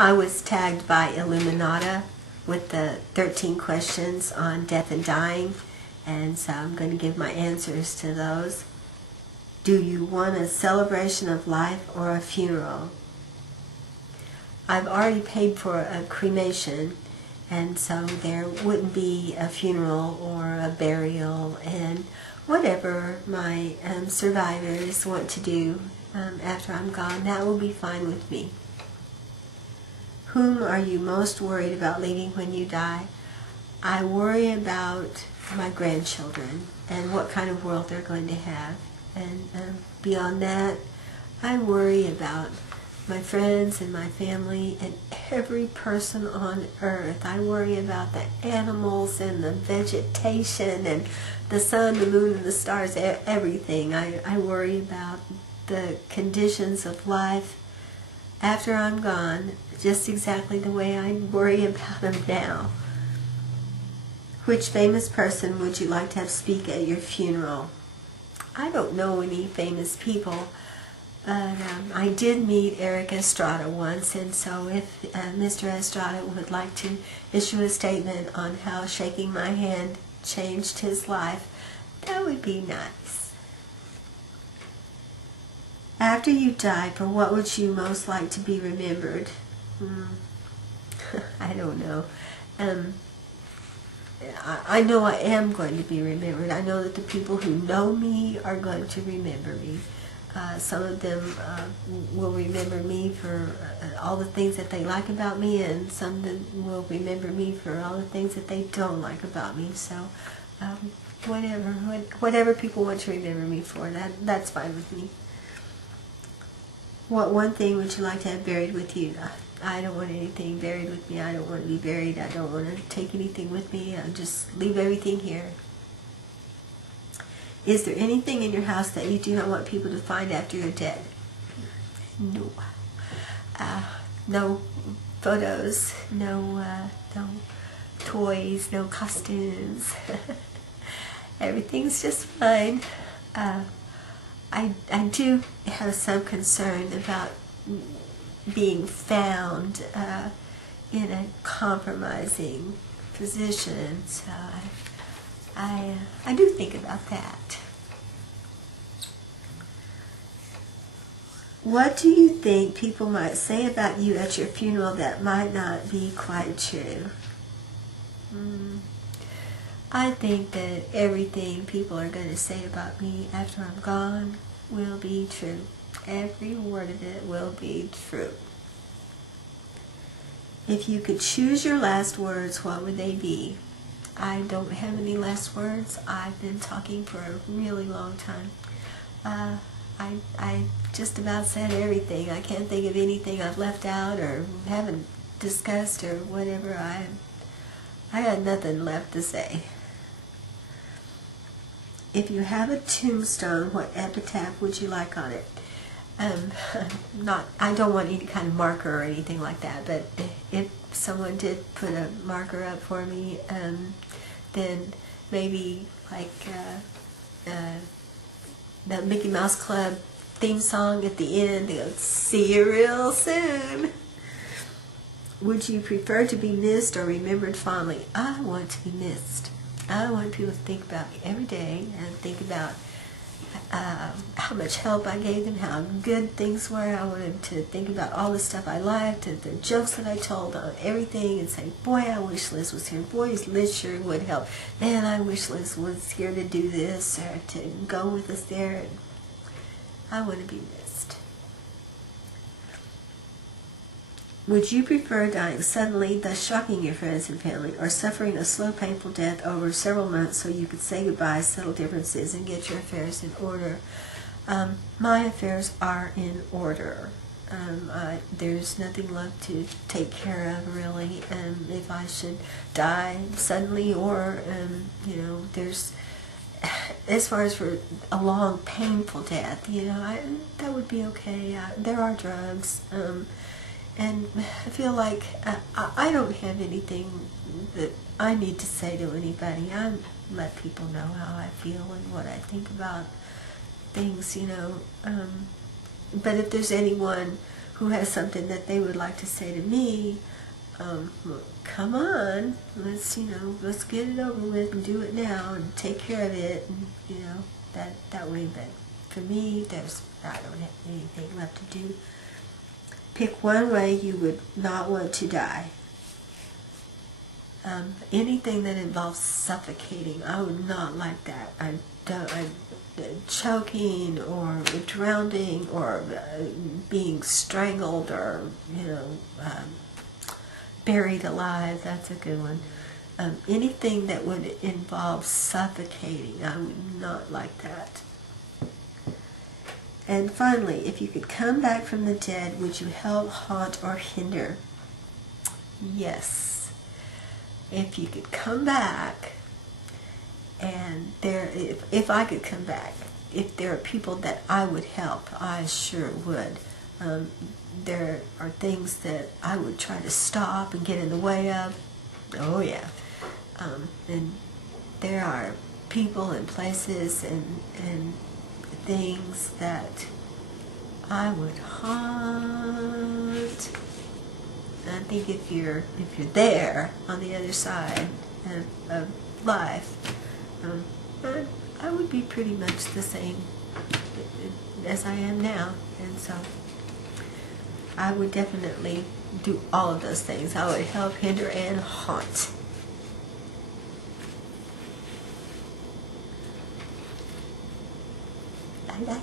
I was tagged by Illuminatta with the 13 questions on death and dying, and so I'm going to give my answers to those. Do you want a celebration of life or a funeral? I've already paid for a cremation, and so there wouldn't be a funeral or a burial, and whatever my survivors want to do after I'm gone, that will be fine with me. Whom are you most worried about leaving when you die? I worry about my grandchildren and what kind of world they're going to have. And beyond that, I worry about my friends and my family and every person on earth. I worry about the animals and the vegetation and the sun, the moon, and the stars, everything. I worry about the conditions of life after I'm gone, just exactly the way I worry about them now. Which famous person would you like to have speak at your funeral? I don't know any famous people, but I did meet Eric Estrada once, and so if Mr. Estrada would like to issue a statement on how shaking my hand changed his life, that would be nice. After you die, for what would you most like to be remembered? I don't know. I know I am going to be remembered. I know that the people who know me are going to remember me. Some of them will remember me for all the things that they like about me, and some of them will remember me for all the things that they don't like about me. So whatever people want to remember me for, that's fine with me. What one thing would you like to have buried with you? I don't want anything buried with me. I don't want to be buried. I don't want to take anything with me. I'll just leave everything here. Is there anything in your house that you do not want people to find after you're dead? No. No photos, no toys, no costumes. Everything's just fine. I do have some concern about being found in a compromising position, so I do think about that. What do you think people might say about you at your funeral that might not be quite true? I think that everything people are going to say about me after I'm gone will be true. Every word of it will be true. If you could choose your last words, what would they be? I don't have any last words. I've been talking for a really long time. I just about said everything. I can't think of anything I've left out or haven't discussed or whatever. I had nothing left to say. If you have a tombstone, what epitaph would you like on it? I don't want any kind of marker or anything like that, but if someone did put a marker up for me, then maybe like the Mickey Mouse Club theme song at the end, it goes, "See you real soon." Would you prefer to be missed or remembered fondly? I want to be missed. I want people to think about me every day and think about how much help I gave them, how good things were. I want them to think about all the stuff I liked, and the jokes that I told, on everything, and say, boy, I wish Liz was here. Boy, Liz sure would help. Man, I wish Liz was here to do this or to go with us there. I want to be missed. Would you prefer dying suddenly, thus shocking your friends and family, or suffering a slow, painful death over several months so you could say goodbye, settle differences, and get your affairs in order? My affairs are in order. There's nothing left to take care of, really. If I should die suddenly, or, there's, as far as for a long, painful death, that would be okay. There are drugs. And I feel like I don't have anything that I need to say to anybody. I let people know how I feel and what I think about things, But if there's anyone who has something that they would like to say to me, well, come on, let's get it over with and do it now and take care of it, and that way. But for me, I don't have anything left to do. Pick one way you would not want to die. Anything that involves suffocating, I would not like that. Choking or drowning or being strangled or buried alive. That's a good one. Anything that would involve suffocating, I would not like that. And finally, if you could come back from the dead, would you help, haunt, or hinder? Yes. If you could come back, and if I could come back, if there are people that I would help, I sure would. There are things that I would try to stop and get in the way of. Oh yeah. And there are people and places and things that I would haunt. I think if you're there on the other side of life, I would be pretty much the same as I am now, and so I would definitely do all of those things. I would help, hinder, and haunt. Bye bye.